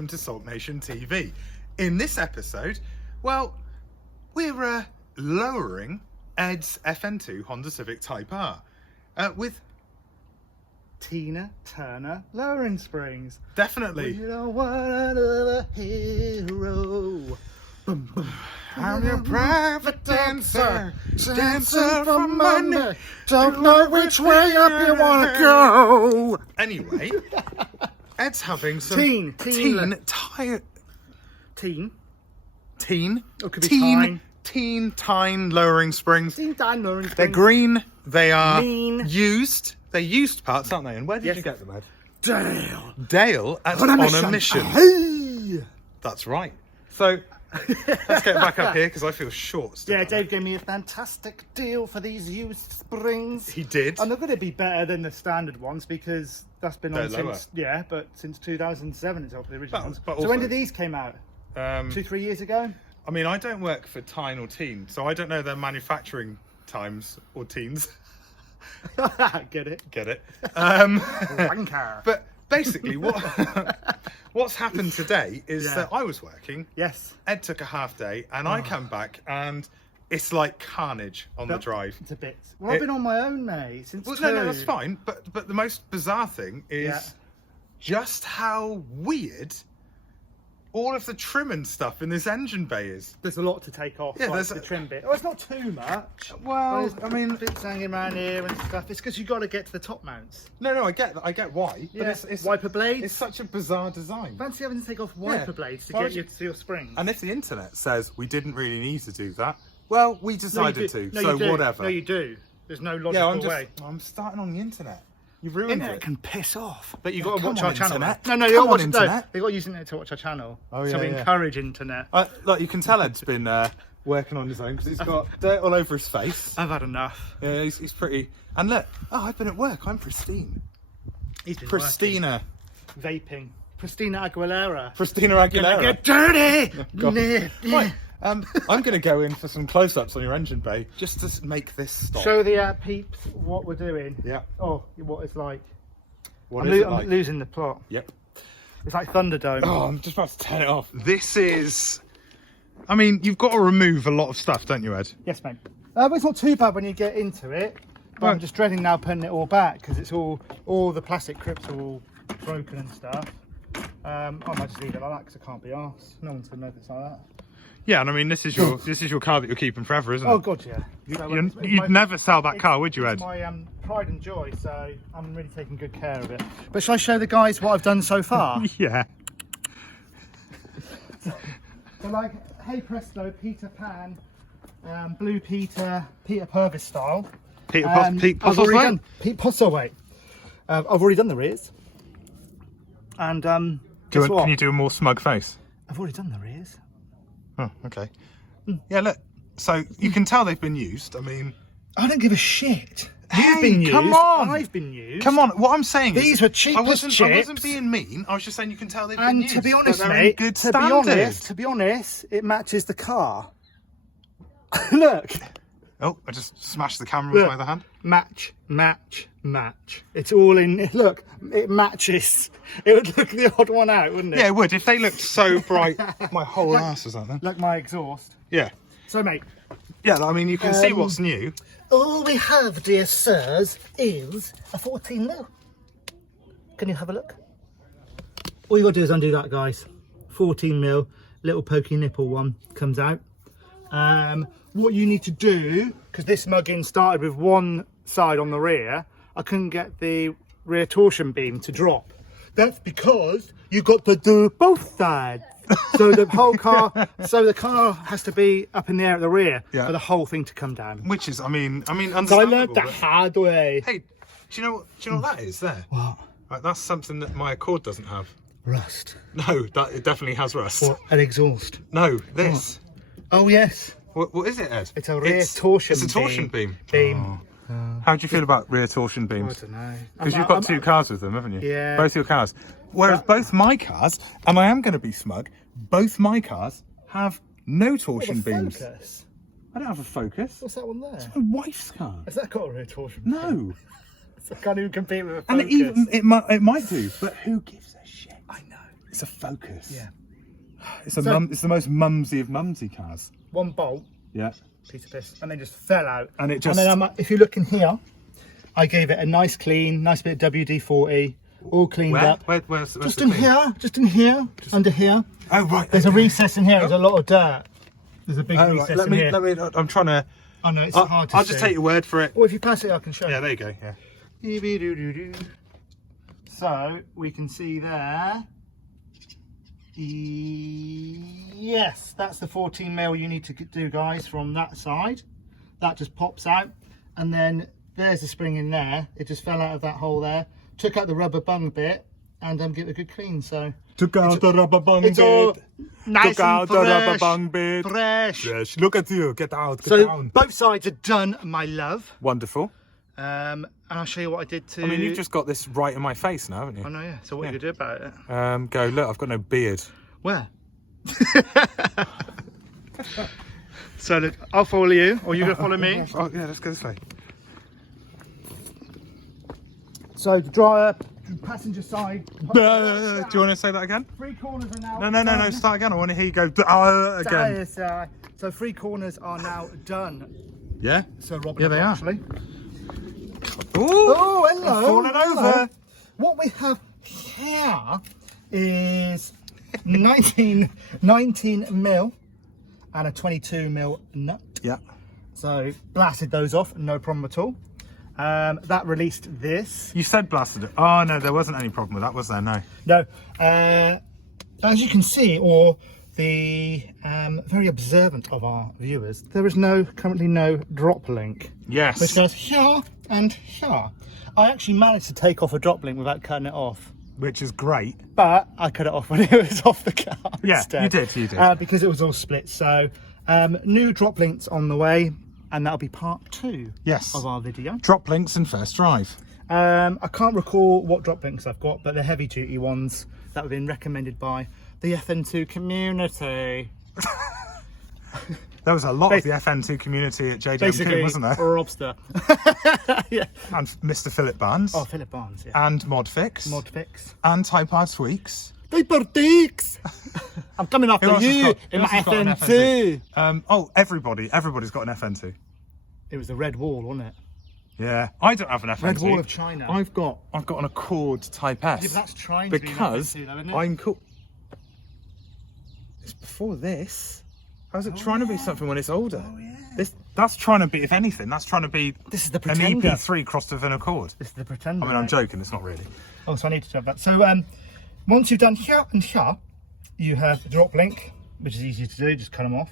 welcome to SULKNATIONtv. In this episode, well, we're lowering Ed's Fn2 Honda Civic Type R with Tina Turner lowering springs. Definitely. You don't want another hero. I'm your private dancer, dancer for money. Don't know which way up you want to go. Anyway, Ed's having some Tein. It could be Tein lowering springs. Tein lowering springs. They're green. They are Mean. used. They're used parts, aren't they? And where did you get them, Ed? Dale. Dale at On On a Mission. Hey. That's right. So let's get back up here because I feel short. Yeah, Dave gave me a fantastic deal for these used springs. He did. And they're going to be better than the standard ones because that's been on They're since but since 2007 it's off the original ones. but So when also- did these came out? 2-3 years ago? I mean, I don't work for Tein or Tein, so I don't know their manufacturing times or teens. Get it? Get it? Wanker. But basically, what's happened today is that I was working. Yes. Ed took a half day, and I come back, and it's like carnage on the drive. It's a bit. Well, I've been on my own, mate, since No, that's fine. But the most bizarre thing is just how weird all of the trim and stuff in this engine bay is. There's a lot to take off. Yeah, like there's the trim bit. Oh, it's not too much. Well, There's I mean, bits hanging around here and stuff. It's because you got to get to the top mounts. no, I get that. I get why. But Yeah. it's Wiper blades. It's such a bizarre design. Fancy having to take off wiper blades to Why get would you to your springs. And if the internet says we didn't really need to do that, well, we decided to. No, So you do. whatever. No, you do. There's no logical way. I'm starting on the internet. You've ruined Internet it. can piss off, but you've Yeah, got to come watch on, our channel. internet. No, Come you on, got to internet. They got to use internet to watch our channel. Oh, so yeah, we yeah. encourage internet. Look, you can tell Ed's been working on his own because he's got dirt all over his face. I've had enough. Yeah, he's pretty. And look, I've been at work. I'm pristine. He's been Pristina. vaping. Pristina Aguilera. Pristina Aguilera. Get dirty. God. Nah. Right. I'm going to go in for some close-ups on your engine bay just to make this stop. Show the peeps what we're doing. Yeah. Oh, what it's like. What is it like? I'm losing the plot. Yep. It's like Thunderdome. Oh, I'm just about to turn it off. This is... I mean, you've got to remove a lot of stuff, don't you, Ed? Yes, mate. But it's not too bad when you get into it. But I'm just dreading now putting it all back because it's all the plastic clips are all broken and stuff. I might just leave it like that because I can't be arsed. No one's gonna know if it's like that. Yeah, and I mean, this is your car that you're keeping forever, isn't it? Oh god, yeah. You'd never sell that car, would you, Ed? It's my pride and joy, so I'm really taking good care of it. But shall I show the guys what I've done so far? Yeah. So like, hey presto, Peter Pan, Blue Peter, Peter Purvis style. Pete I've already Postlethwaite? done Pete Postlethwaite. I've already done the rears. And guess what? Can you do a more smug face? I've already done the rears. Oh, okay. Yeah, look. So you can tell they've been used. I mean, I don't give a shit. Hey, You've been used. come on. I've been used. come on. What I'm saying is, These were cheap I as wasn't chips. being mean. I was just saying you can tell they've been And used. to be honest, that they're in mate, good to be honest, it matches the car. Look. Oh, I just smashed the camera with my other hand. Match. It's all in. Look, it matches. It would look the odd one out, wouldn't it? Yeah, it would. If they looked so bright, my whole ass was like that. Like my exhaust. Yeah. So, mate. Yeah, I mean, you can see what's new. All we have, dear sirs, is a 14 mil. Can you have a look? All you got to do is undo that, guys. 14 mil, little pokey nipple one comes out. What you need to do, because this mugging started with one side on the rear, I couldn't get the rear torsion beam to drop. That's because you got to do both sides. So the whole car, the car has to be up in the air at the rear for the whole thing to come down. Which is, I mean, So I understandable. learned the hard way. Hey, do you know what that is there? What? Right, that's something that my Accord doesn't have. Rust. No, it definitely has rust. What? An exhaust. No, this. Oh yes. What is it, Ed? It's a rear torsion It's a torsion beam. Beam. How do you feel about rear torsion beams? I don't know. Because you've got two cars with them, haven't you? Yeah. Both your cars. Whereas both my cars, and I am going to be smug, both my cars have no torsion beams. Focus. I don't have a Focus. What's that one there? My wife's car. Has that got a rear torsion? No. I can't even compete with a And Focus. it might do, but who gives a shit? I know. It's a Focus. Yeah. It's it's the most mumsy of mumsy cars. One bolt, Yeah. piece of piss, and then just fell out. And it just. And then if you look in here, I gave it a nice clean, nice bit of WD-40, all cleaned up. Where's Just the in thing? here, just in here, under here. Oh right. There's a recess in here. There's a lot of dirt. There's a big Oh, recess right. in here. Let me. I'm trying to. I know it's hard to I'll see. just take your word for it. Or if you pass it, I can show you. Yeah, there you go. Yeah. So we can see there. Yes, that's the 14mm you need to do, guys, from that side. That just pops out, and then there's the spring in there. It just fell out of that hole there. Took out the rubber bung bit and give it a good clean. So Took out the rubber bung it's all bit. nice Took out and the fresh, rubber bung bit. fresh. Yes, look at you. Get out. Get So down. both sides are done, my love. Wonderful. And I'll show you what I did to. I mean, you've just got this right in my face now, haven't you? I know, yeah. So what are you gonna do about it? Go look. I've got no beard. Where? So look, I'll follow you, or you're gonna follow me. Oh yeah, let's go this way. So the dryer, passenger side. Do you want to say that again? 3 corners are now. No. done. Start again. I want to hear you go again. So 3 corners are now done. Yeah. So Robin, Yeah, they are. actually. Ooh. Oh, hello. I've fallen over. What we have here is 19mm and a 22mm nut. Yeah. So blasted those off, no problem at all. That released this. You said blasted it. Oh no, there wasn't any problem with that, was there? No. No, as you can see, or the very observant of our viewers, there is currently no drop link. Yes. Which goes here and here. I actually managed to take off a drop link without cutting it off. Which is great. But I cut it off when it was off the car. Yeah, instead, you did. because it was all split. So new drop links on the way, and that'll be part 2 Yes. of our video. Drop links and first drive. I can't recall what drop links I've got, but they're heavy duty ones that have been recommended by the Fn2 community. There was a lot of the Fn2 community at JJMP, wasn't there? Robster. Yeah. And Mr. Philip Barnes. Oh, Philip Barnes, yeah. And Modfix. Modfix. And Type R Tweaks. Paper Dicks! I'm coming after Who else has you got- in who my else has got an Fn2. Everybody's got an Fn2. It was the red wall, wasn't it? Yeah, I don't have an Fn2. Red wall of China. I've got an Accord Type S. Yeah, but that's trying to be an because Fn2 though, isn't it? I'm cool. It's before this. How's it trying to be something when it's older? Oh, yeah. That's trying to be, if anything, that's trying to be This is the an Pretender. EP3 crossed with an Accord. This is the Pretender. I mean, I'm mate. joking. It's not really. Oh, so I need to have that. So once you've done here and here, you have the drop link, which is easy to do, just cut them off.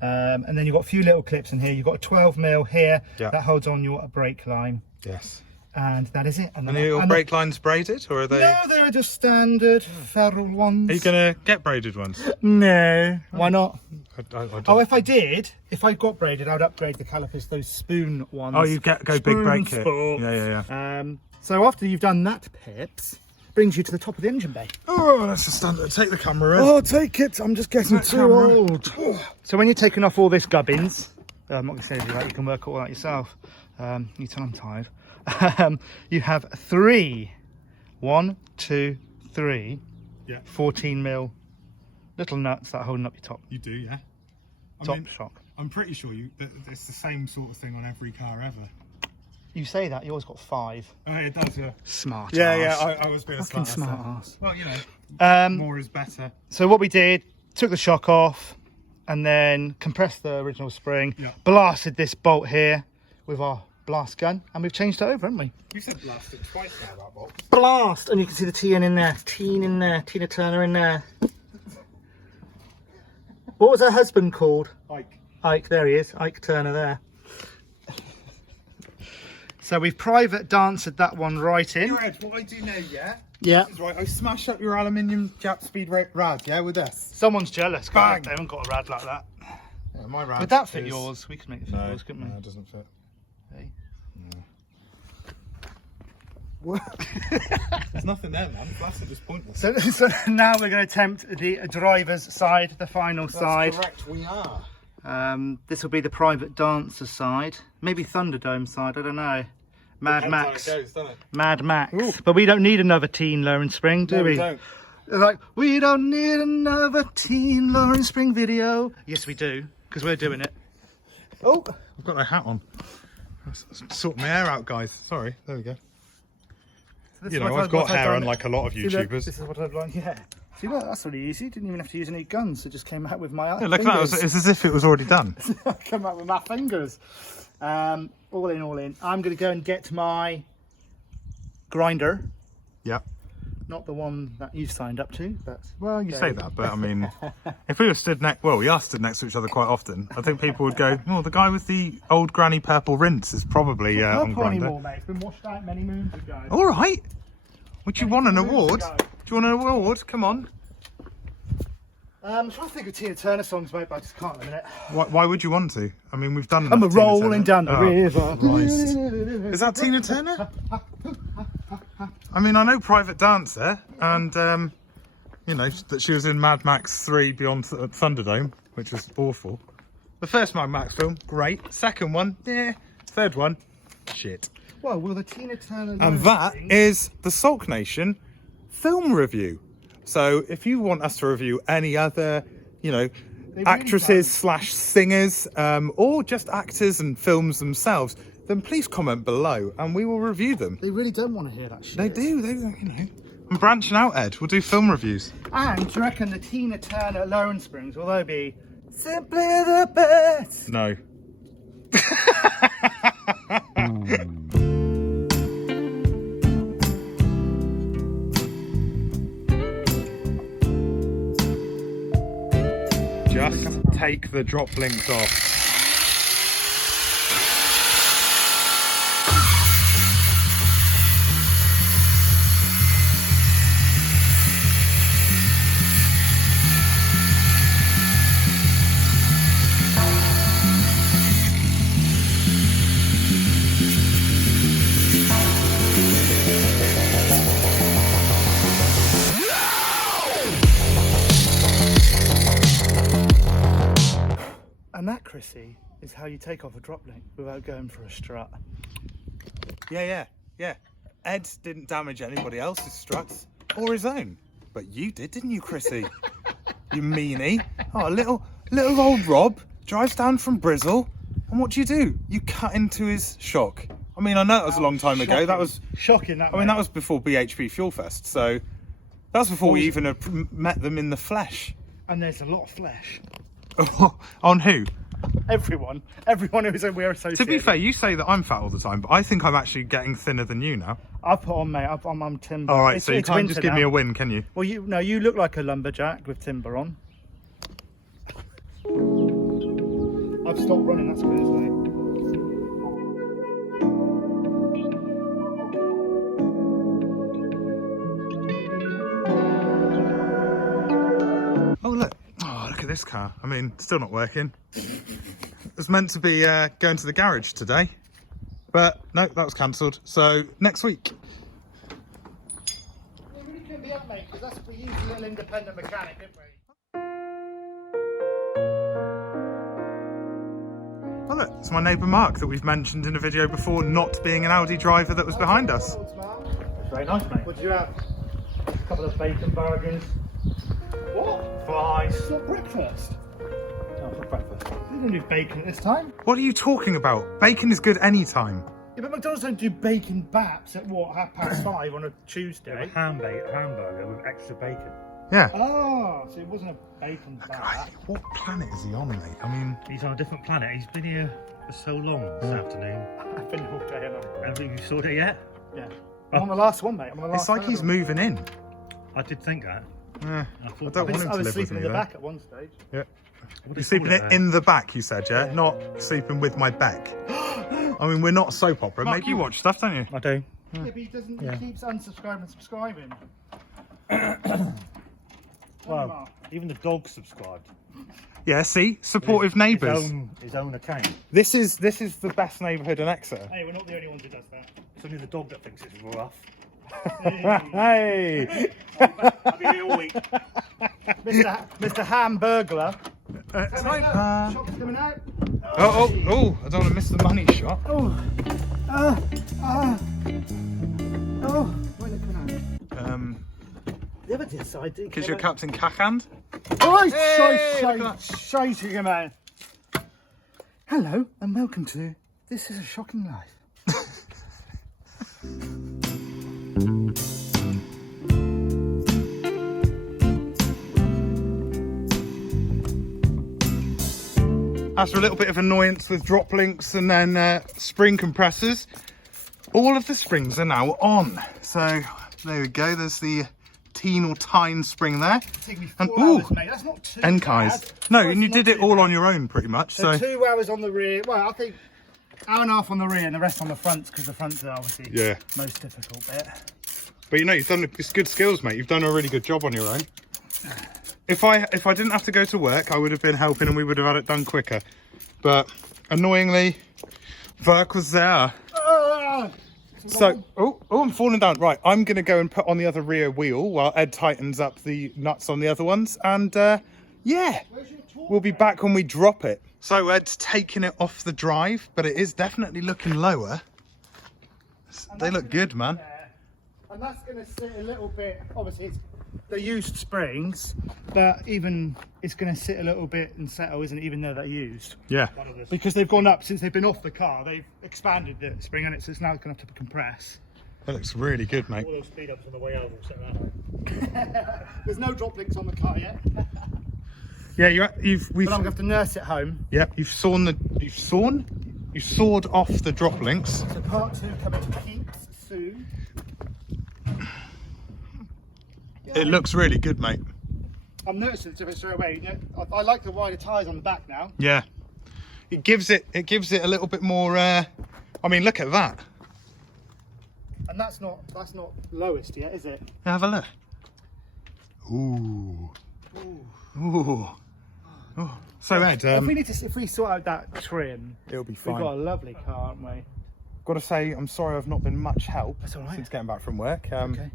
And then you've got a few little clips in here. You've got a 12mm here that holds on your brake line. Yes. And that is it. And And are your brake lines braided, or are they? No, they're just standard ferrule ones. Are you gonna get braided ones? No, why not? I don't. Oh, if I got braided, I would upgrade the calipers, those spoon ones. Oh, you go big Spoon brake kit. sport. Yeah. So after you've done that, Pips, brings you to the top of the engine bay. Oh, that's a standard. Take the camera in. Oh, take it. I'm just getting too camera. old. So when you're taking off all this gubbins, I'm not going to say that, you can work all that yourself. You tell I'm tired. You have 3, 1, 2, 3, 14mm little nuts that are holding up your top You do, yeah. top shock. I'm pretty sure it's the same sort of thing on every car ever. You say that, yours got 5. Oh, it does, yeah. Smart Yeah, ass. I was being a Fucking smart smart ass. Well, you know, more is better. So what we did, took the shock off and then compressed the original spring, Yeah. blasted this bolt here with our blast gun, and we've changed it over, haven't we? You said blasted twice now, that box. Blast! And you can see the Tein in there, Tina Turner in there. What was her husband called? Ike, there he is, Ike Turner there. So we've private danced that one right in. Ed, what I do know, yeah? Yeah. This is right, I smash up your aluminium Jap speed rad, yeah, with this. Someone's jealous, Bang. guys. They haven't got a rad like that. Yeah, my rad. Would that fit is- yours? We could make it fit No, yours, couldn't we? no, it doesn't fit. Hey. There's nothing there, man. Blasted is pointless. So now we're going to attempt the driver's side, the final side. Correct, we are. This will be the private dancer side, maybe Thunderdome side. I don't know. Mad Max. Goes, doesn't it? Mad Max. Ooh. But we don't need another Tein lowering spring, do No, we? we don't. They're like, we don't need another Tein Lowering Spring video. Yes, we do, because we're doing it. Oh, I've got my hat on. Sort my hair out, guys. Sorry. There we go. You know, I've got hair unlike a lot of YouTubers. This is what I've done, yeah. See, look, that's really easy. Didn't even have to use any guns. It just came out with my Yeah, look at that. It's as if it was already done. Come out with my fingers. All in. I'm going to go and get my grinder. Yeah. Not the one that you've signed up to. But well, you say that, but I mean, if we were stood next, well, we are stood next to each other quite often. I think people would go, "Oh, the guy with the old granny purple rinse is probably on grinder." Anymore, mate. It's been washed out many moons ago. All right. Would you want an award? Do you want an award? Come on. I'm trying to think of Tina Turner songs, mate, but I just can't in a minute. Why would you want to? I mean, we've done. I'm a rolling down the river. Christ. Is that Tina Turner? I mean, I know Private Dancer, and you know that she was in Mad Max 3 Beyond Thunderdome, which was awful. The first Mad Max film, great. Second one, yeah. Third one, shit. Well, will the Tina Turner... And that is the Sulk Nation film review. So if you want us to review any other, you know, actresses slash singers, or just actors and films themselves, then please comment below and we will review them. They really don't want to hear that shit. They do, you know. I'm branching out, Ed. We'll do film reviews. And do you reckon the Tina Turner Lowering Springs, will they be simply the best? No. Just take the drop links off. And that, Chrissy, is how you take off a drop link without going for a strut. Yeah. Ed didn't damage anybody else's struts or his own, but you did, didn't you, Chrissy? You meanie. Oh, little old Rob drives down from Brizzle, and what do? You cut into his shock. I mean, I know that was a long time ago. That was shocking. That I mean, that was before BHP Fuel Fest, so that was before we even met them in the flesh. And there's a lot of flesh. On who? Everyone who's we're associated. To be fair, you say that I'm fat all the time, but I think I'm actually getting thinner than you now. I'll put on, mate. I'm timber. All right, so you can't just give me a win, can you? Well, you look like a lumberjack with timber on. I've stopped running. That's good, isn't it? Oh look at this car. I mean, still not working. It was meant to be going to the garage today, but no, that was cancelled. So next week. We really couldn't be up, mate, because we used a little independent mechanic, didn't we? Oh look, it's my neighbour Mark that we've mentioned in a video before not being an Audi driver that was behind us. It's very nice, mate. What did you have? A couple of bacon burgers. What? Flies. It's not breakfast. No, it's not breakfast. They didn't do bacon at this time. What are you talking about? Bacon is good any time. Yeah, but McDonald's don't do bacon baps at what, 5:30 on a Tuesday? Hamburger with extra bacon. Yeah. Oh, so it wasn't a bacon bap. What planet is he on, mate? I mean, He's on a different planet. He's been here for so long this afternoon. I've been all day and Haven't you sorted it yet? yeah. I'm on the last one, mate. I'm on the last it's like he's hurdle. moving in. I did think that. Yeah. I I thought don't want him I to was live with sleeping me in the though. back at one stage. Yeah. What do You're you sleeping call it it in the back, you said, yeah? Not sleeping with my back. I mean, we're not a soap opera. Mark, you watch stuff, don't you? I do. Yeah, but he doesn't. Yeah. He keeps unsubscribing and subscribing. Well, even the dog subscribed. Yeah, see? Supportive neighbours. His own account. This is the best neighbourhood in Exeter. Hey, we're not the only ones who does that. It's only the dog that thinks it's rough. Hey! I'll be here all week. Mr. Hamburglar. Type. Shots coming out. Oh, I don't want to miss the money shot. Oh, when it coming out? the other dear side. Because you're Captain Cackhand. Oh, Hey, look at shite, man. Hello and welcome to This Is a Shocking Life. After a little bit of annoyance with drop links and then spring compressors, all of the springs are now on. So there we go, there's the Tein or Tein spring there. Take me 4 And hours, mate. That's not too Enkai's. bad. No, Well, and you it's did not it too all bad. on your own pretty much. So So 2 hours on the rear. Well, I think hour and a half on the rear and the rest on the fronts, because the fronts are obviously Yeah. most difficult bit. but you know, you've done it's good skills, mate. You've done a really good job on your own. If I didn't have to go to work, I would have been helping and we would have had it done quicker. But annoyingly, work was there. So, I'm falling down. Right, I'm going to go and put on the other rear wheel while Ed tightens up the nuts on the other ones. And yeah, we'll be back when we drop it. So Ed's taking it off the drive, but it is definitely looking lower. They look good, man. And that's going to sit a little bit, obviously it's the used springs, but even it's going to sit a little bit and settle, isn't it, even though they're used? Yeah. Because they've gone up since they've been off the car, they've expanded the spring on it, so it's now going to have to compress. That looks really good, mate. All those speed ups on the way over will set that up. There's no drop links on the car yet, Yeah, we've but I'm going to have to nurse it home. yeah, you sawed off the drop links. So part 2 coming to keeps soon. It looks really good, mate. I'm noticing the difference straight away. You know, I like the wider tyres on the back now. Yeah, it gives it a little bit more. I mean, look at that. And that's not lowest yet, is it? Have a look. Ooh. Ooh. Ooh. So Ed, if we sort out that trim, it'll be we've fine. got a lovely car, haven't we? Got to say, I'm sorry I've not been much help That's all right. since getting back from work. Okay.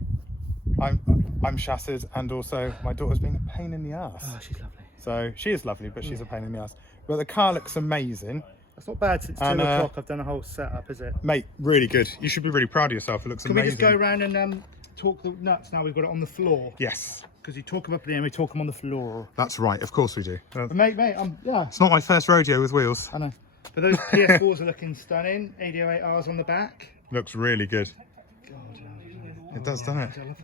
I'm shattered, and also my daughter's been a pain in the ass. Oh, she's lovely. So she is lovely, but she's a pain in the ass. But the car looks amazing. That's not bad since 2 And, o'clock. I've done a whole setup, is it? Mate, really good. You should be really proud of yourself. It looks Can amazing. we just go around and talk the nuts now? We've got it on the floor. Yes, Because you talk them up in the air, we talk them on the floor. that's right. Of course we do. But mate, yeah, It's not my first rodeo with wheels. I know. But those PS4s are looking stunning. 808Rs on the back. Looks really good. God, It does, doesn't it? I love the car.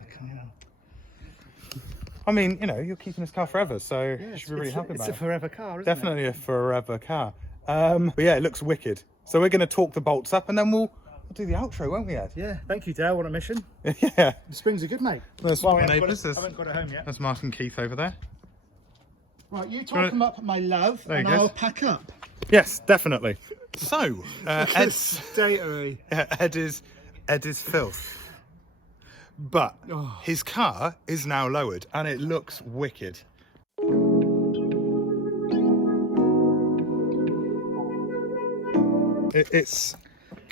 I mean, you know, you're keeping this car forever, so Yeah, you should be really happy it's about a it. forever car, isn't Definitely a forever car. But yeah, it looks wicked. So we're going to torque the bolts up, and then we'll do the outro, won't we, Ed? it? Yeah, thank you, Dale. What a mission. Yeah. The springs are good, mate. There's Well, my I haven't got neighbours. it- I haven't got it home yet. There's Mark and Keith over there. Right, you talk them up, my love, There you and go. I'll pack up. Yes, definitely. So, Ed's Datary. Ed is filth. But his car is now lowered and it looks wicked. It's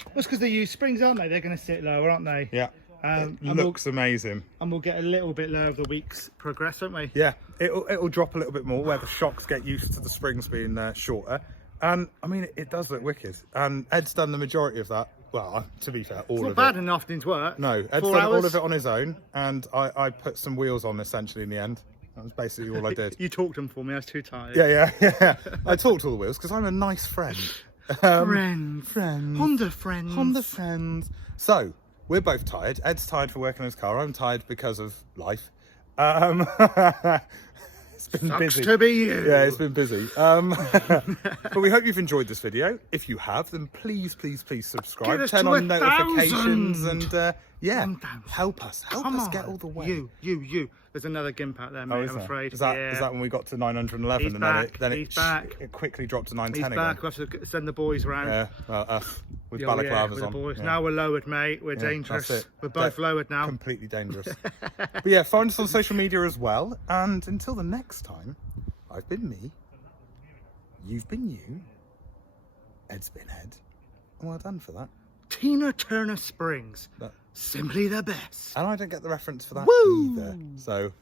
Well, it's because they use springs, aren't they? They're going to sit lower, aren't they? yeah. And It looks amazing. we'll get a little bit lower of the weeks progress, won't we? Yeah, it'll drop a little bit more where the shocks get used to the springs being shorter. And I mean, it does look wicked. And Ed's done the majority of that. Well, to be fair, all It's not of bad it. in an afternoon's work. No, Ed's 4 done all hours. of it on his own, and I put some wheels on essentially in the end. That was basically all I did. You talked them for me. I was too tired. Yeah. I talked all the wheels because I'm a nice friend. Friends. Honda Honda friends. friends. So we're both tired. Ed's tired for working on his car. I'm tired because of life. It's been Sucks busy. to be you. Yeah, it's been busy. But we hope you've enjoyed this video. If you have, then please subscribe. Get us Turn to on 1,000. notifications and yeah, 1,000. help us Come on. get all the way. You. There's another gimp out there, mate, Oh, is I'm there? afraid. Is that yeah. when we got to 911 He's and back. then He's back. it quickly dropped to 910 He's again? back. We'll have to send the boys round. Yeah, well, us with Yeah, balaclavas with the on. boys. Yeah. Now we're lowered, mate. We're Yeah, dangerous. that's it. We're both lowered now. Completely dangerous. But yeah, find us on social media as well. And until the next time, I've been me, you've been you, Ed's been Ed. And well done for that. Tina Turner Springs. That- Simply the best. And I don't get the reference for that Woo! either. So.